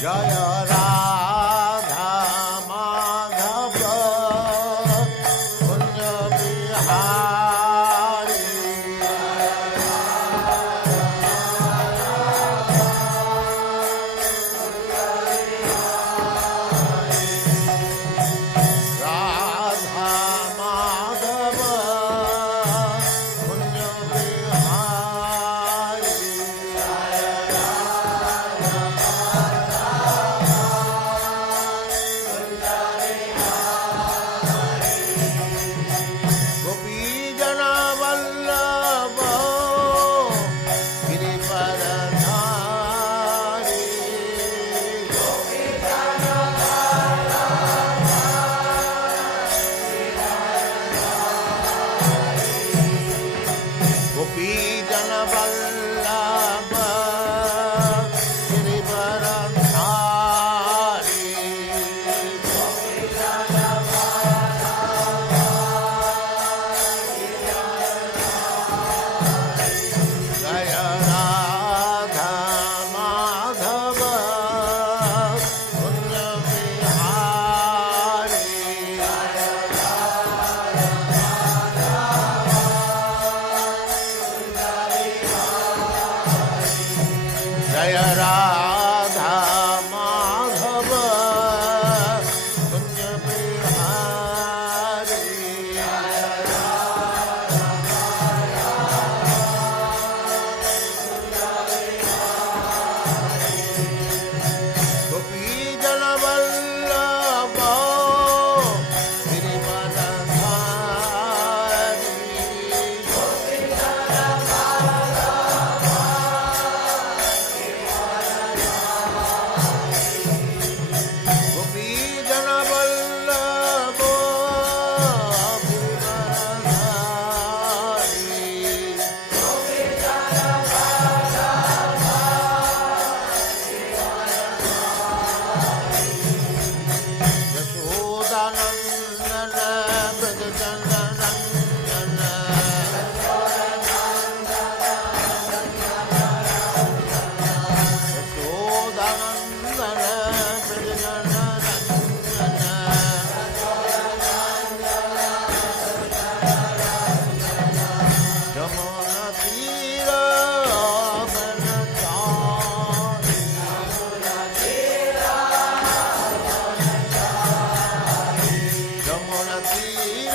जय राधा माधव कुंज बिहारी राधा माधव कुंज बिहारी गोपी जन वल्लभ गिरिवरधारी गोपी जन वल्लभ जय राधा माधव कुंज बिहारी जय राधा माधव कुंज बिहारी गोपी जन वल्लभ गोपी जन वल्लभ यशोदानंदन ब्रज जननंदन यशोदानंदन ब्रज जननंदन जमुना तीर बनचारी जमुना तीर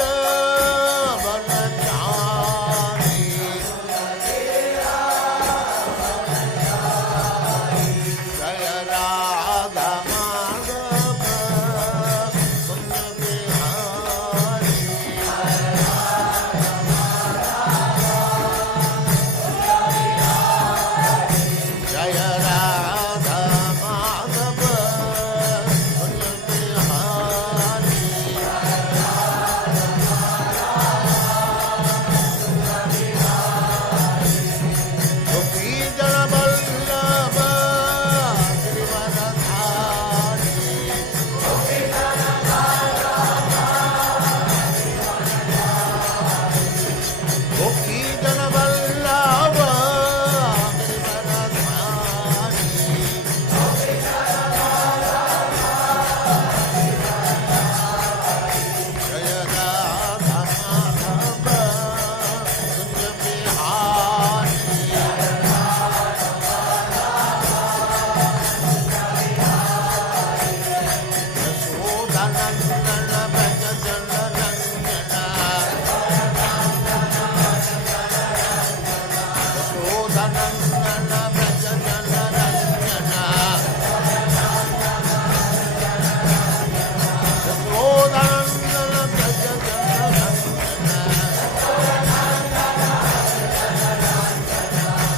बनचारी जय राधा माधव कुंज बिहारी जय राधा माधव कुंज बिहारी गोपी जन वल्लभ गिरिवरधारी गोपी जन वल्लभ गिरिवरधारी जय राधा माधव कुंज बिहारी यशोदानंदन ब्रज जननंदन यशोदानंदन ब्रज जननंदन यशोदानंदन ब्रज जननंदन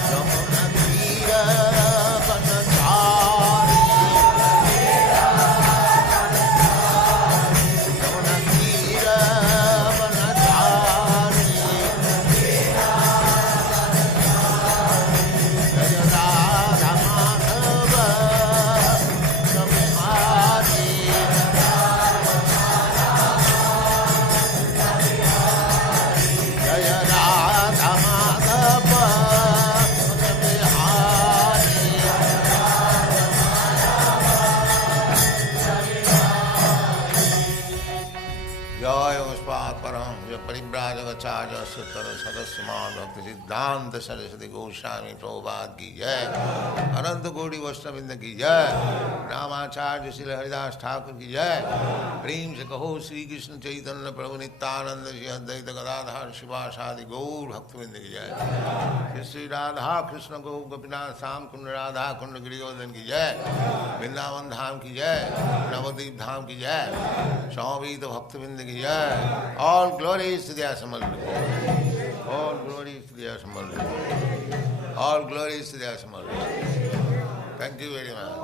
जमुना तीर बनचारी जमुना तीर बनचारी राजस्तर सदस्यमान भक्त सिद्धांत सरस्वती गोस्वामी प्रभुपाद की जय, अनंत कोटि वैष्णववृंद की जय, रामाचार्य श्री हरिदास ठाकुर की जय। प्रेम से कहो श्री कृष्ण चैतन्य प्रभु नित्यानंद श्री अद्वैत गदाधर शिवासादि गौर भक्तवृंद की जय। श्री राधा कृष्ण गो गोपीनाथ श्याम कुंड राधा कुंड गिरिवर्धन की जय, वृंदावन धाम की जय, नवद्वीप धाम की जय, समवेत भक्तवृंद की जय। All glories to the Assembled. All glories to the Assembled. All glories to the Assembled. Thank you very much.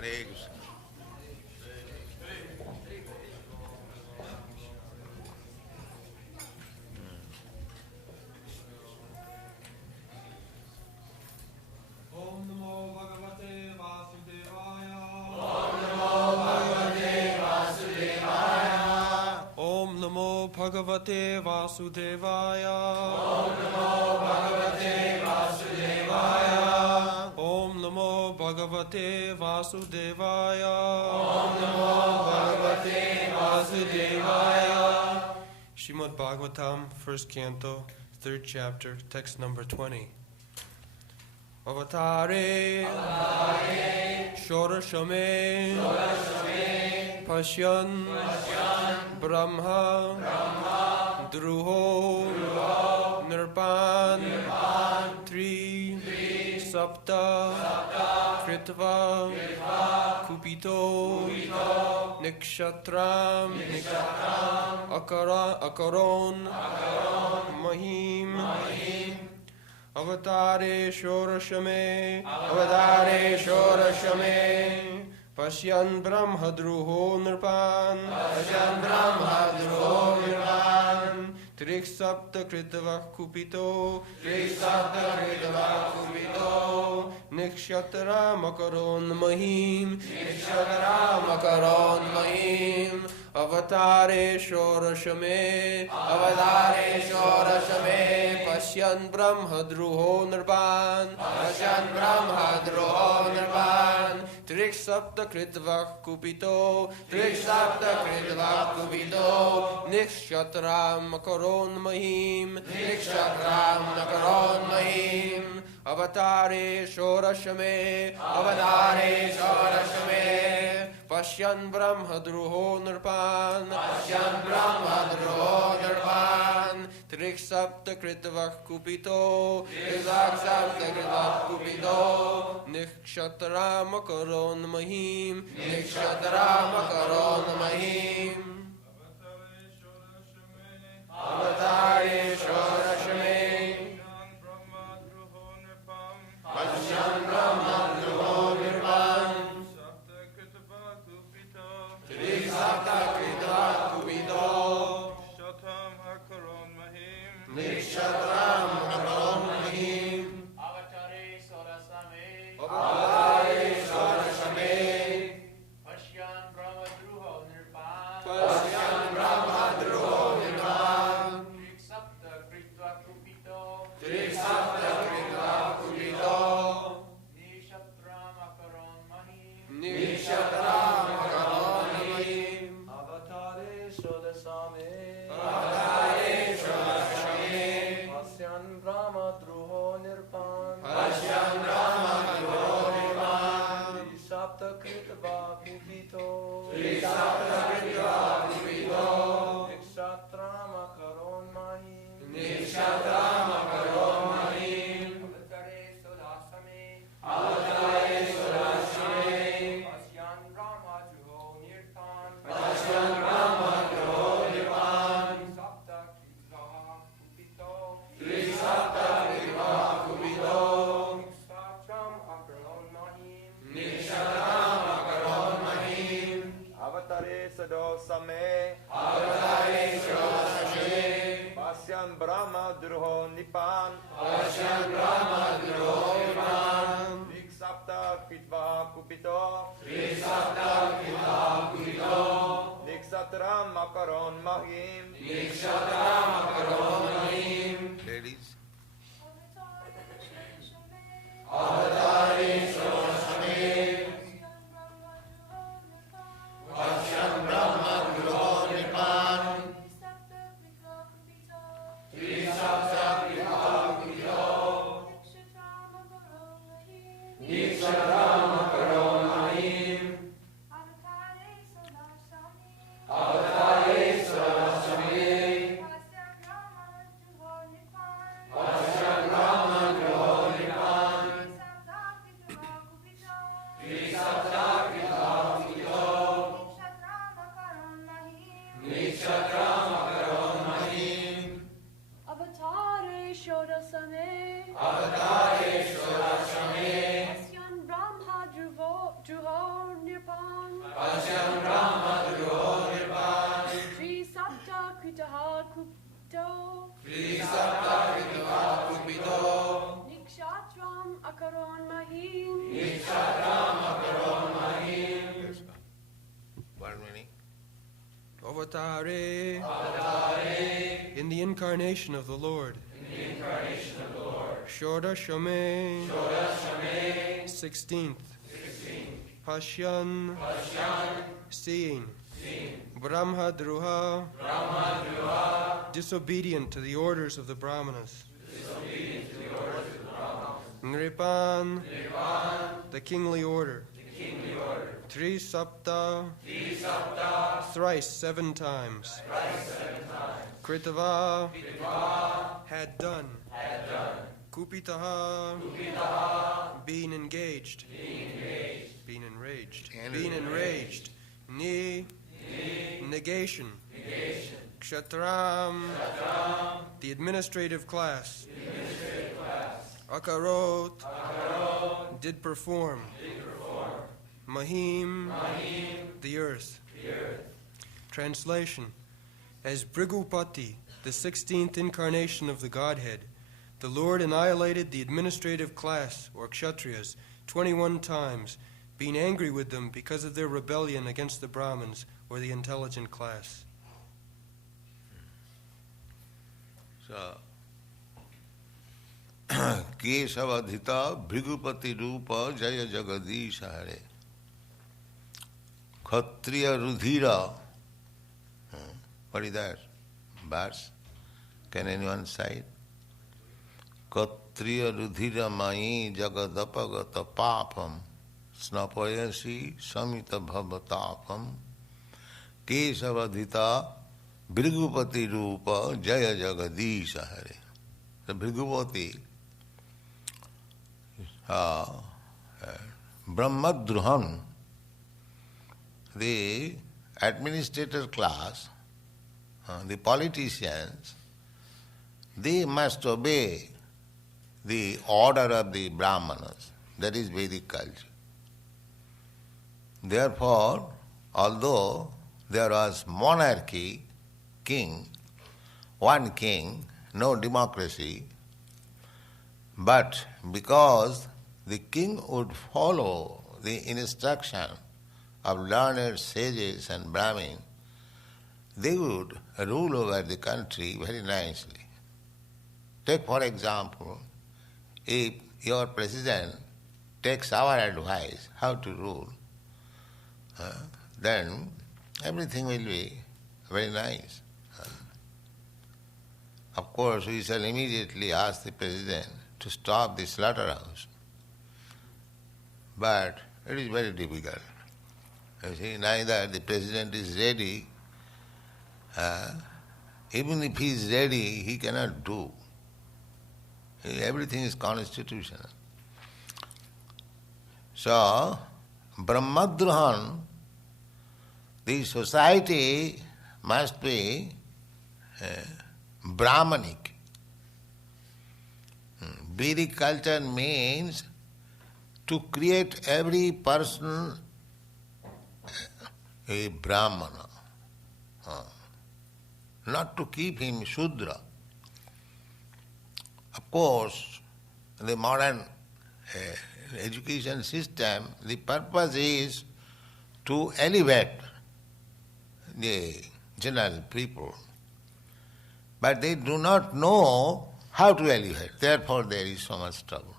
Hare Krishna. Om Namo Bhagavate Vasudevaya. Om Namo Bhagavate Vasudevaya. Om Namo Bhagavate Vasudevaya. Om Namo Bhagavate Vasudevaya. Om Namo Bhagavate Vasudevaya. Om Namo Bhagavate Vasudevaya. Srimad Bhagavatam, 1st Canto, 3rd chapter, text number 20. Avatare Shorashame Pashyan Brahma Druho Nirpan Tri Sapta Kritva Kupito Nikshatram Akaron Mahim Avatare Shorashame Pashyan Brahmadruho Nirpan Triksapta Kritva Kupito Nikshatra Makaron Mahim Avatare Shorashame Pashyan Brahmadruho Nirpan Triksapta Kritva Kupito Nikshatra Makaron Mahim Avatare Shorashame Pashyan Brahmadruho Nirpan Triksapta Kritva Kupito Nikshatra Makaron Mahim Avatare Shorashame Pashyan Brahmadruho Nirpan Triksapta Kritva Kupito Nikshatra Makaron Mahim Avatare Shorashame Pashyan Brahmadruho Nirpan Triksapta Kritva Kupito Nikshatra Makaron Mahim Avatare Shorashame Pashyan Brahmadruho Nirpan Triksapta Kritva Kupito Nikshatra Makaron Mahim Avatare Shorashame Pashyan Brahmadruho Nirpan Triksapta Kritva Kupito Nikshatra Makaron Mahim Avatare Sadosame Pashyan Pasyan Brahma Druho Nipan Niksapta Kitva Kupito Niksatram Makaron Mahim Ladies. Avatare. In the incarnation of the Lord. Shoda Shame. 16th. Pashyan. Seeing. Brahma Druha. Disobedient to the orders of the Brahmanas. Nripan. The kingly order. Tri Sapta. Thrice 7 times. Kritava. Had done. Kupitaha. Being engaged. Being enraged. Being enraged. Ni. Negation. Kshatram. The administrative class. Akarot. Did perform. Mahim. The earth. Translation. As Bhrigupati, the 16th incarnation of the Godhead, the Lord annihilated the administrative class, or Kshatriyas, 21 times, being angry with them because of their rebellion against the Brahmins, or the intelligent class. So, Kesavadhita Bhrigupati Rupa Jaya Jagadish Hare Kshatriya Rudhira. What is that? Verse? Can anyone cite? Kshatriya Rudhira Mai Jagadapagata Papam Snapayasi Samita Bhavatapam Kesavadhita Bhrigupati Rupa Jaya Jagadish Hare. The Bhrigupati Brahmadruhan, the administrator class, the politicians, they must obey the order of the Brahmanas. That is Vedic culture. Therefore, although there was monarchy, king, one king, no democracy, but because the king would follow the instruction of learned sages and Brahmins, they would rule over the country very nicely. Take for example, if your president takes our advice how to rule, then everything will be very nice. Of course, we shall immediately ask the president to stop the slaughterhouse. But it is very difficult. You see, neither the president is ready, even if he is ready, he cannot do. Everything is constitutional. So, Brahmadruhan, the society must be Brahmanic. Vedic culture means to create every person a Brahmana, not to keep him Shudra. Of course, the modern education system, the purpose is to elevate the general people. But they do not know how to elevate. Therefore, there is so much trouble.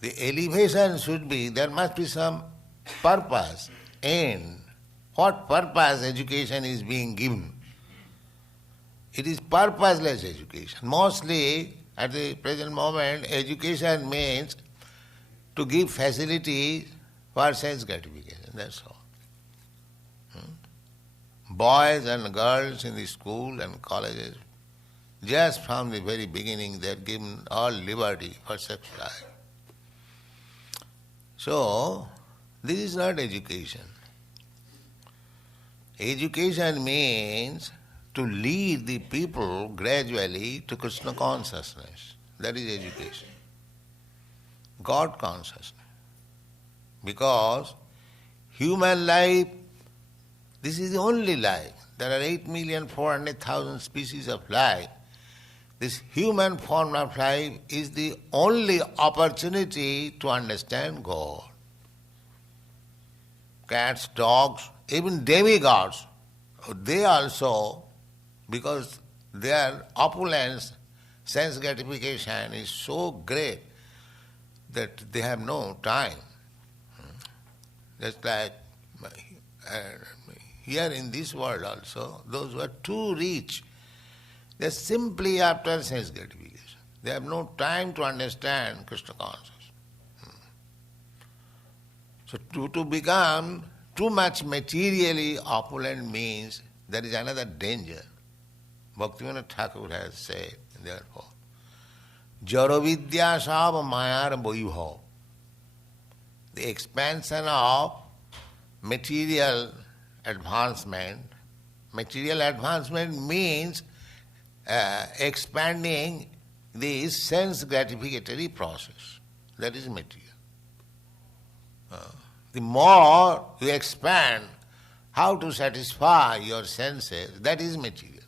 The elevation should be, there must be some purpose. And what purpose education is being given? It is purposeless education. Mostly, at the present moment, education means to give facilities for sense gratification. That's all. Boys and girls in the school and colleges, just from the very beginning, they are given all liberty for sexual life. So, this is not education. Education means to lead the people gradually to Kṛṣṇa consciousness. That is education. God consciousness. Because human life, this is the only life. There are 8,400,000 species of life. This human form of life is the only opportunity to understand God. Cats, dogs, even demigods, they also, because their opulence, sense gratification is so great that they have no time. Just like here in this world also, those who are too rich, they are simply after sense gratification. They have no time to understand Kṛṣṇa consciousness. So to become too much materially opulent means there is another danger. Bhaktivinoda Thakur has said, therefore, Jara vidya sab mayar vaibhav. The expansion of material advancement. Material advancement means expanding the sense gratificatory process. That is material. The more you expand how to satisfy your senses, that is material.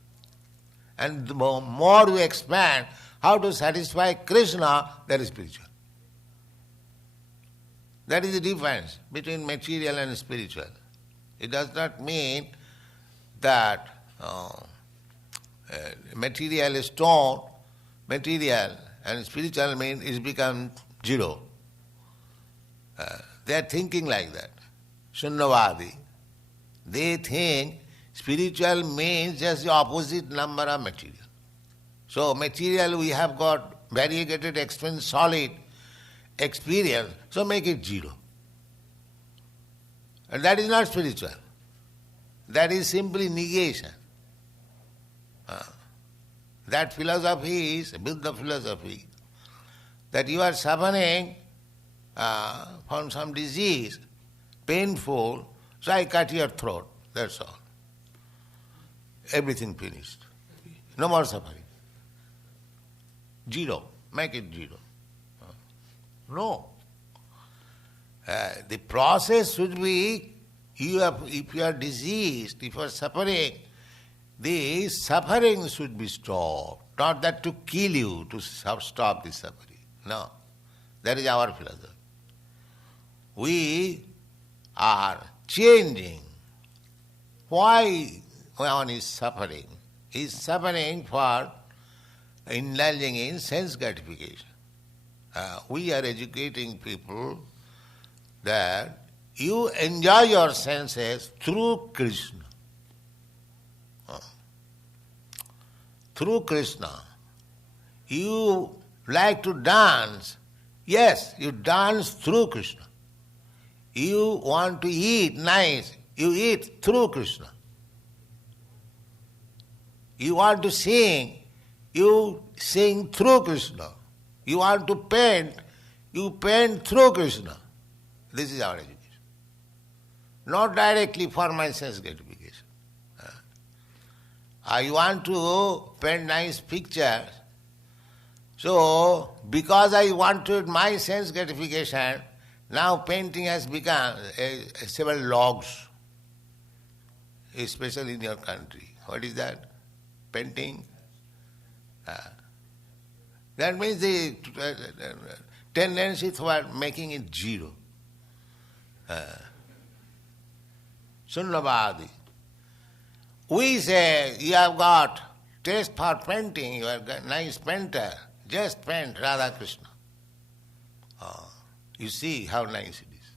And the more you expand how to satisfy Kṛṣṇa, that is spiritual. That is the difference between material and spiritual. It does not mean that material is stone, material and spiritual means it's become zero. They are thinking like that. Shunyavadi. They think spiritual means just the opposite number of material. So material we have got variegated, experience, solid experience, so make it zero. And that is not spiritual. That is simply negation. That philosophy is Buddha philosophy, that you are suffering from some disease, painful, so I cut your throat, that's all. Everything finished. No more suffering. Zero. Make it zero. No. The process should be, if you are diseased, if you are suffering, the suffering should be stopped. Not that to kill you, to stop the suffering. No. That is our philosophy. We are changing. Why one is suffering? He is suffering for indulging in sense gratification. We are educating people that you enjoy your senses through Kṛṣṇa. Through Kṛṣṇa. You like to dance. Yes, you dance through Kṛṣṇa. You want to eat nice. You eat through Kṛṣṇa. You want to sing. You sing through Kṛṣṇa. You want to paint. You paint through Kṛṣṇa. This is our education. Not directly for my sense gratification. I want to paint nice pictures. So, because I wanted my sense gratification, now painting has become several logs, especially in your country. What is that? Painting? That means the tendency toward making it zero. Sunnavadi. We say, you have got taste for painting, you are a nice painter, just paint Radha Krishna. You see how nice it is.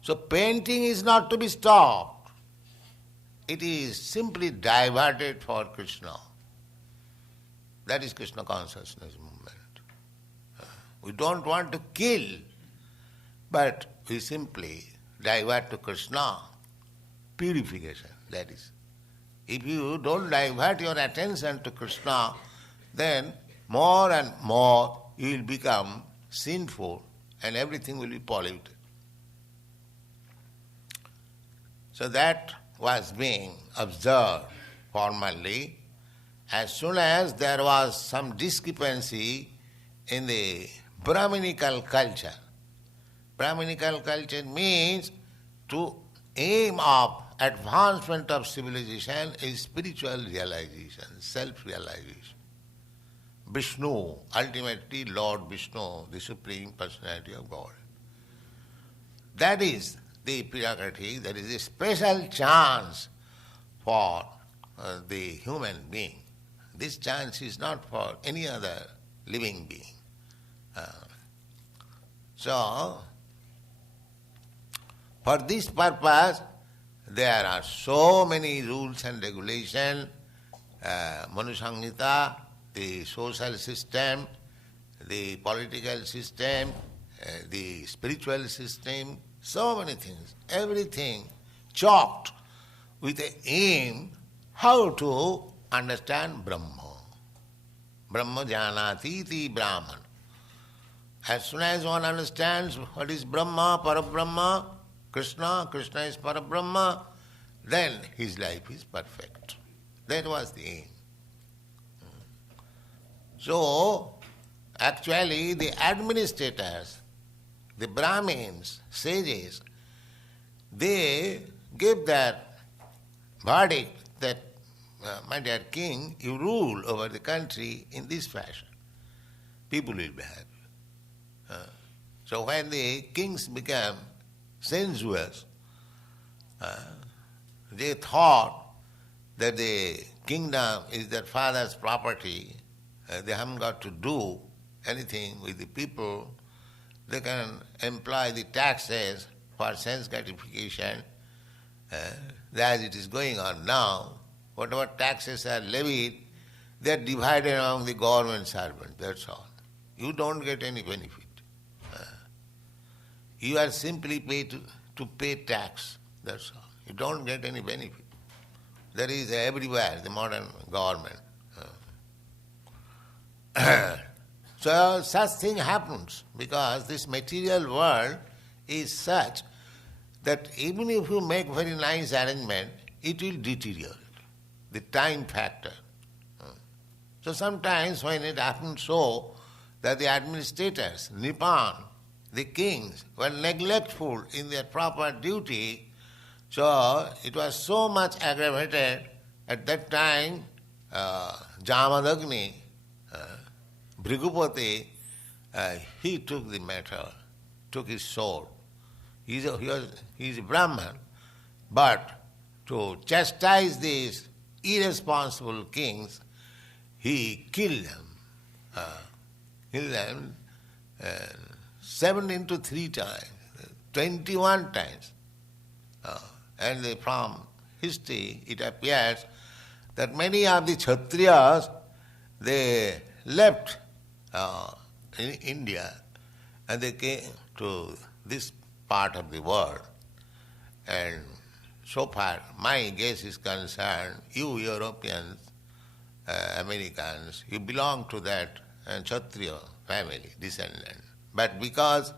So painting is not to be stopped. It is simply diverted for Krishna. That is Krishna consciousness movement. We don't want to kill, but we simply divert to Krishna. Purification, that is. If you don't divert your attention to Krishna, then more and more you will become sinful and everything will be polluted. So that was being observed formally. As soon as there was some discrepancy in the Brahminical culture. Brahminical culture means to aim of advancement of civilization is spiritual realization, self-realization. Vishnu, ultimately Lord Vishnu, the Supreme Personality of God. That is the prerogative, that is a special chance for the human being. This chance is not for any other living being. So, for this purpose, there are so many rules and regulations, Manusangita, the social system, the political system, the spiritual system, so many things, everything chalked with the aim how to understand Brahma. Brahma janati iti Brahman. As soon as one understands what is Brahma, Parabrahma, Krishna, Krishna is Parabrahma, then his life is perfect. That was the aim. So, actually the administrators, the Brahmins, sages, they gave their verdict that, my dear king, you rule over the country in this fashion. People will be happy. So when the kings became sensuous, they thought that the kingdom is their father's property. They haven't got to do anything with the people. They can employ the taxes for sense gratification. As it is going on now, whatever taxes are levied, they are divided among the government servants, that's all. You don't get any benefit. You are simply paid to pay tax, that's all. You don't get any benefit. That is everywhere, the modern government. So such thing happens because this material world is such that even if you make very nice arrangement, it will deteriorate, the time factor. So sometimes when it happens so that the administrators, Nipan, the kings, were neglectful in their proper duty, so it was so much aggravated at that time, Jamadagni, Bhrigupati, he took the matter, took his sword. He is a Brahman, but to chastise these irresponsible kings, he killed them 17 to 3 times, 21 times. And from history it appears that many of the Kshatriyas, they left in India and they came to this part of the world. And so far, my guess is concerned, you Europeans, Americans, you belong to that Kshatriya family, descendant. But because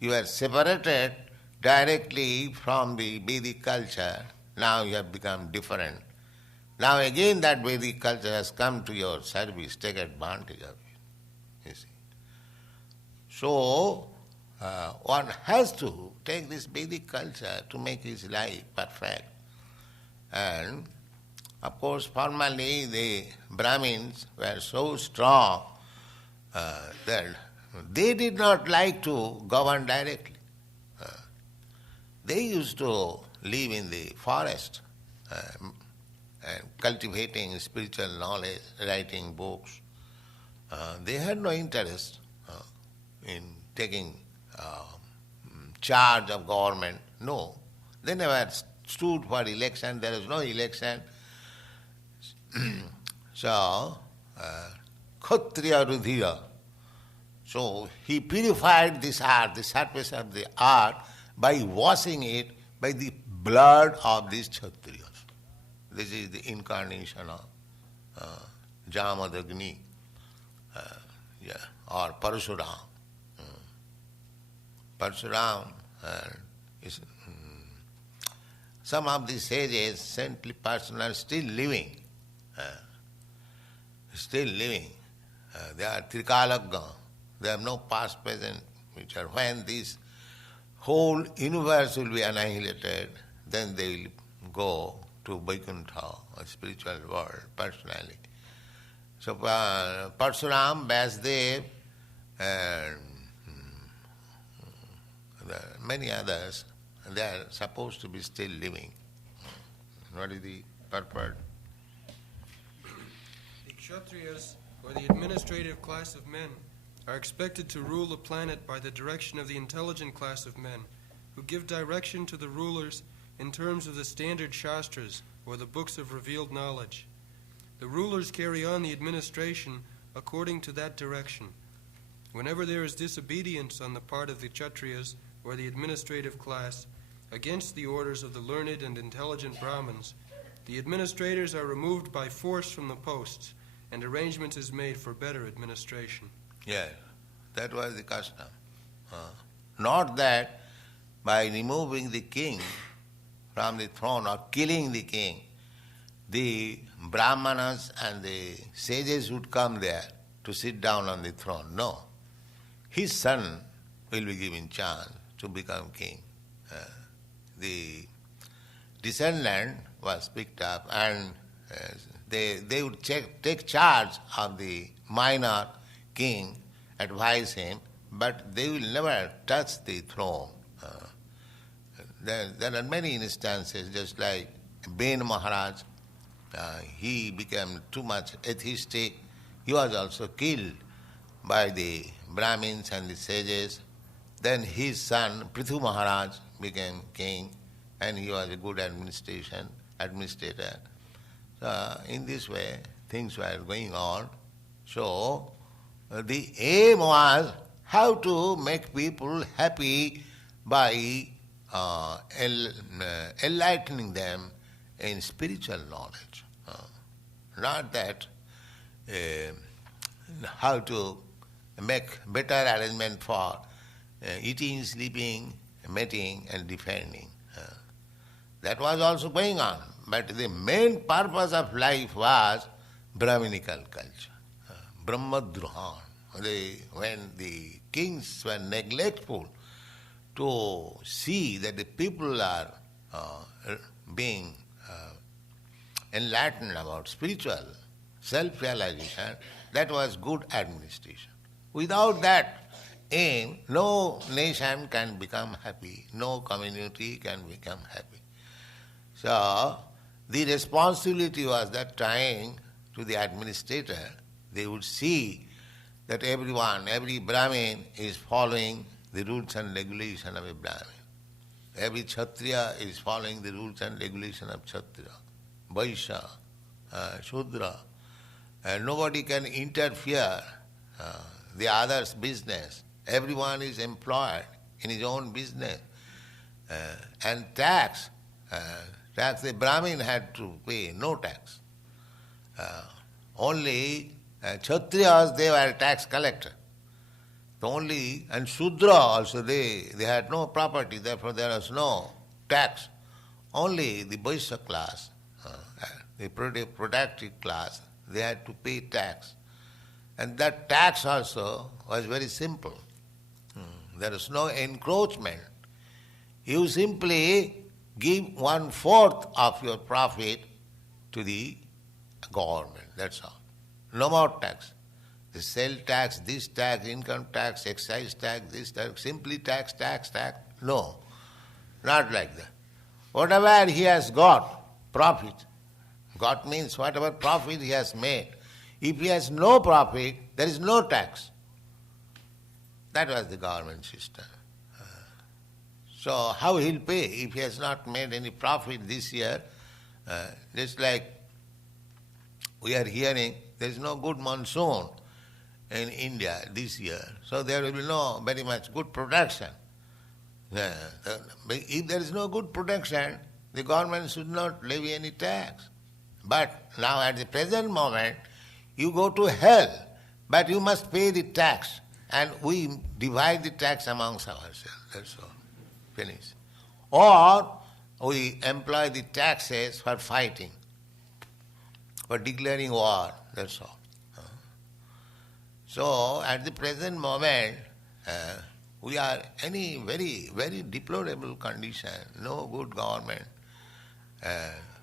you are separated directly from the Vedic culture, now you have become different. Now again that Vedic culture has come to your service, take advantage of it. You see. So, one has to take this Vedic culture to make his life perfect. And Of course, formerly the Brahmins were so strong that they did not like to govern directly. They used to live in the forest and cultivating spiritual knowledge, writing books. They had no interest in taking charge of government. No, they never stood for election. There was no election. So, Kshatriya Rudhira. So he purified this earth, the surface of the earth, by washing it by the blood of these Kshatriyas. This is the incarnation of Jamadagni or Parasuram. Parasuram is some of the sages, saintly persons are still living. They are Trikalagga. They have no past, present, future. When this whole universe will be annihilated, then they will go to Vaikuntha, a spiritual world, personally. So Parsuram, Vasudev, and many others, they are supposed to be still living. What is the purport? The Kshatriyas, or the administrative class of men, are expected to rule the planet by the direction of the intelligent class of men, who give direction to the rulers in terms of the standard Shastras, or the books of revealed knowledge. The rulers carry on the administration according to that direction. Whenever there is disobedience on the part of the Kshatriyas, or the administrative class, against the orders of the learned and intelligent Brahmins, the administrators are removed by force from the posts, and arrangement is made for better administration. Yes, that was the custom. Not that by removing the king from the throne or killing the king, the Brahmanas and the sages would come there to sit down on the throne. No. His son will be given chance to become king. The descendant was picked up and they would take charge of the minor king, advise him, but they will never touch the throne. There are many instances, just like Ben Maharaj, he became too much atheistic. He was also killed by the Brahmins and the sages. Then his son, Prithu Maharaj, became king, and he was a good administrator. So in this way, things were going on. So the aim was how to make people happy by enlightening them in spiritual knowledge. Not that how to make better arrangement for eating, sleeping, mating and defending. That was also going on. But the main purpose of life was Brahminical culture. Brahmadruhan. When the kings were neglectful to see that the people are being enlightened about spiritual self-realization, that was good administration. Without that aim, no nation can become happy, no community can become happy. So, the responsibility was that time to the administrator. They would see that every Brahmin is following the rules and regulations of a Brahmin. Every Kshatriya is following the rules and regulations of Kshatriya, Vaishya, Shudra. And nobody can interfere the other's business. Everyone is employed in his own business. And tax, the Brahmin had to pay no tax. Only Kshatriyas, they were tax collector. And Shudra also, they had no property, therefore there was no tax. Only the Vaishya class, the productive class, they had to pay tax. And that tax also was very simple. There is no encroachment. You simply give 1/4 of your profit to the government, that's all. No more tax. The sale tax, this tax, income tax, excise tax, this tax, simply tax. No, not like that. Whatever he has got, profit. Got means whatever profit he has made. If he has no profit, there is no tax. That was the government system. So how he'll pay if he has not made any profit this year? Just like we are hearing, there is no good monsoon in India this year, so there will be no very much good production. If there is no good production, the government should not levy any tax. But now at the present moment, you go to hell, but you must pay the tax, and we divide the tax amongst ourselves, that's all. Finish. Or we employ the taxes for fighting, for declaring war, that's all. So at the present moment, we are in a very, very deplorable condition, no good government.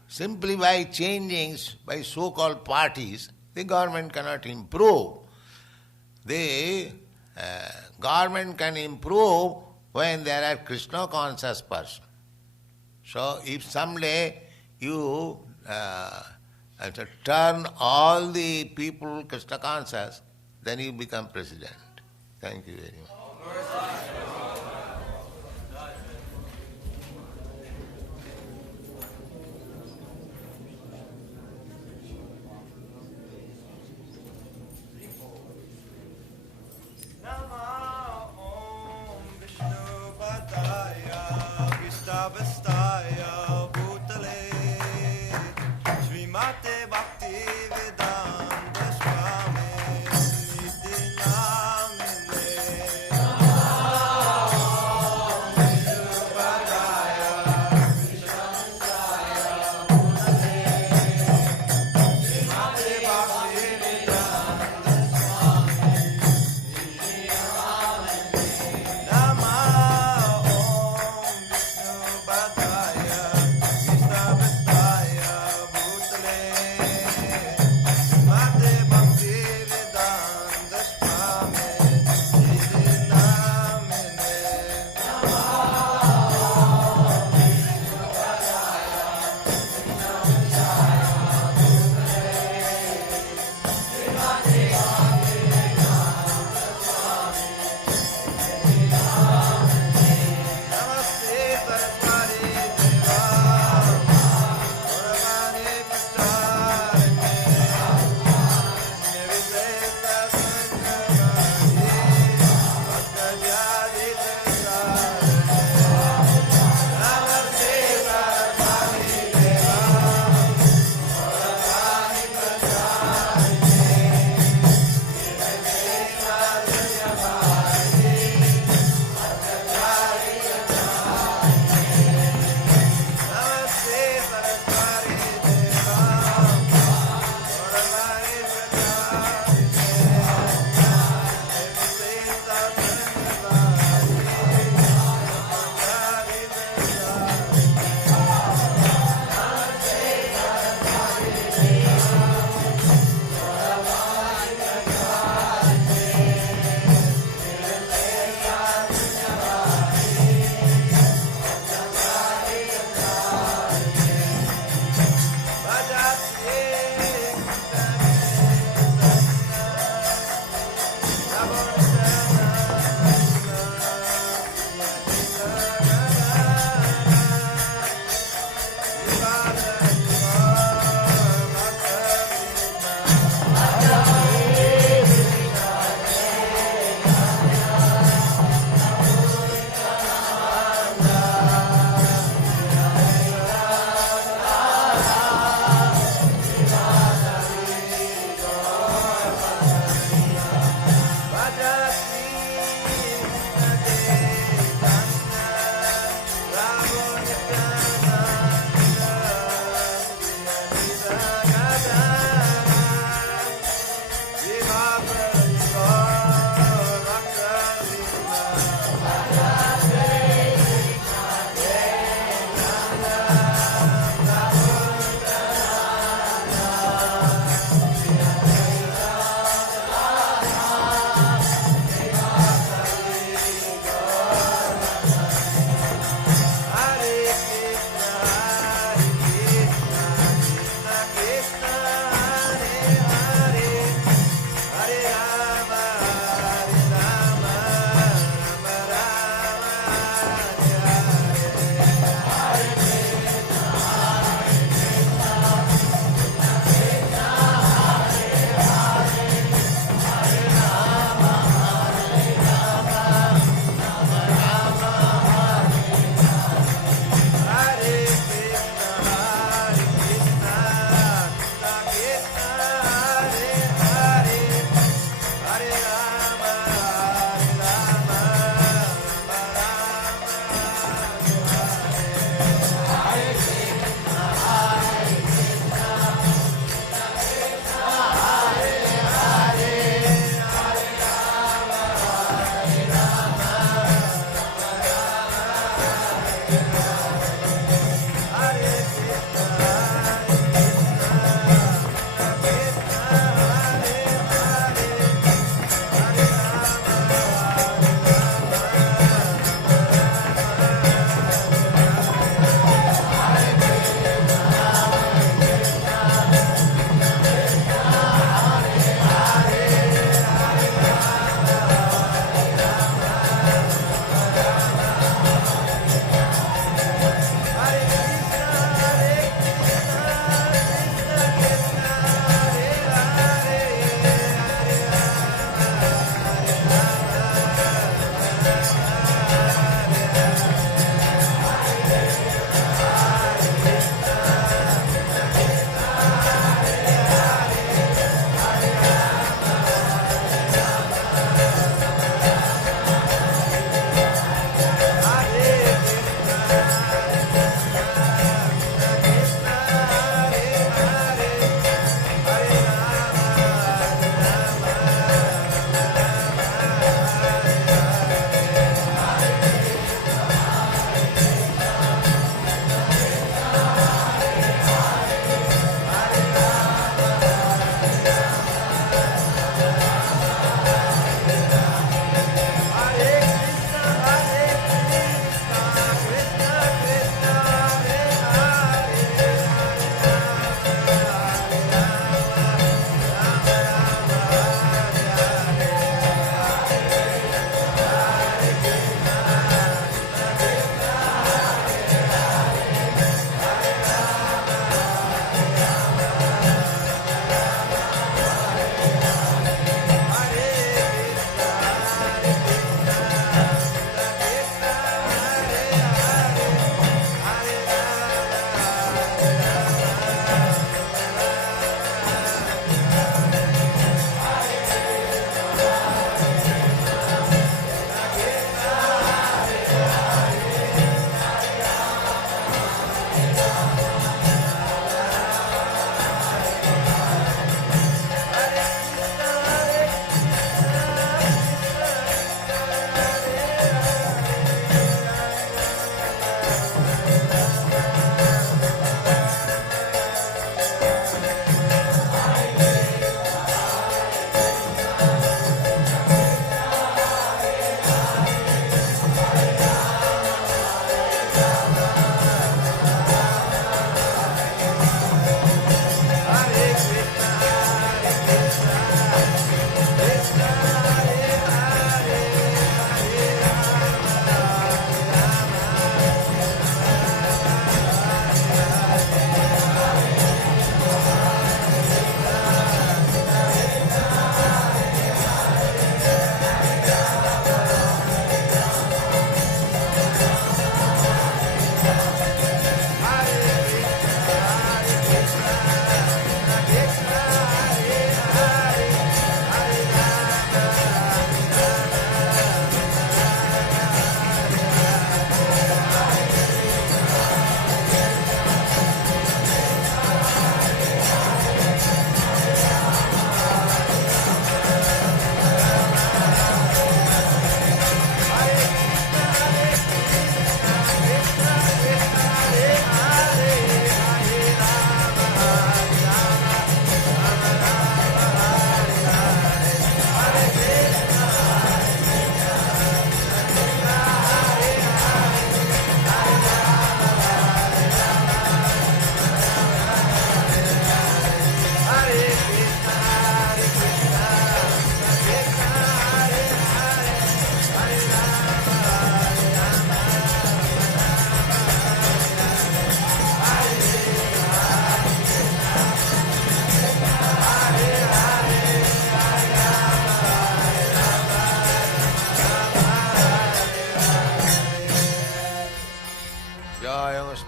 Simply by changing, by so-called parties, the government cannot improve. The government can improve when there are Kṛṣṇa conscious persons. So if someday you turn all the people Kṛṣṇa conscious, then you become president. Thank you very much. Bye-bye.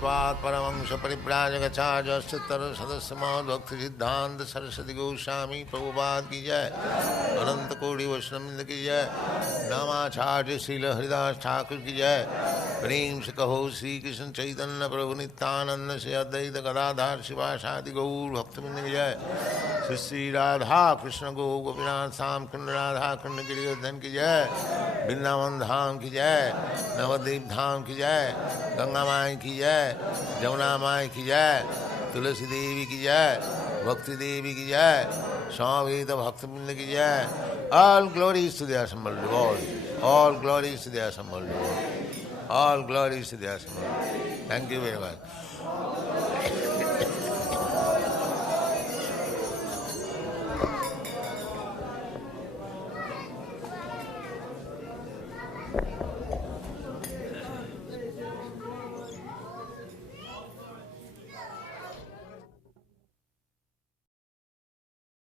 त्वात् परमंश परिव्राजकाचार्यश्चतर सदस्य भक्ति सिद्धांत सरस्वती गोस्वामी प्रभुपाद की जय। अनंत कोटि वैष्णववृंद की जय। नामाचार्य श्रील हरिदास ठाकुर की जय। प्रेम से कहो श्री कृष्ण चैतन्य प्रभु नित्यानंद से अद्वैत गदाधर शिवासादि गौर भक्तवृंद की जय। श्री श्री राधा कृष्ण गो गोपीनाथ श्याम कुंड राधा कुंड गिरिवर्धन की जय। वृंदावन धाम की जय। नवद्वीप धाम की जय। गंगा माई की जय। जमुना माई की जय। तुलसी देवी की जय। भक्ति देवी की जय। स्वामी भक्तवृंद की जय। All glories to the assembled Lord. All glories to the assembled Lord. All glories to the assembled. Thank you very much.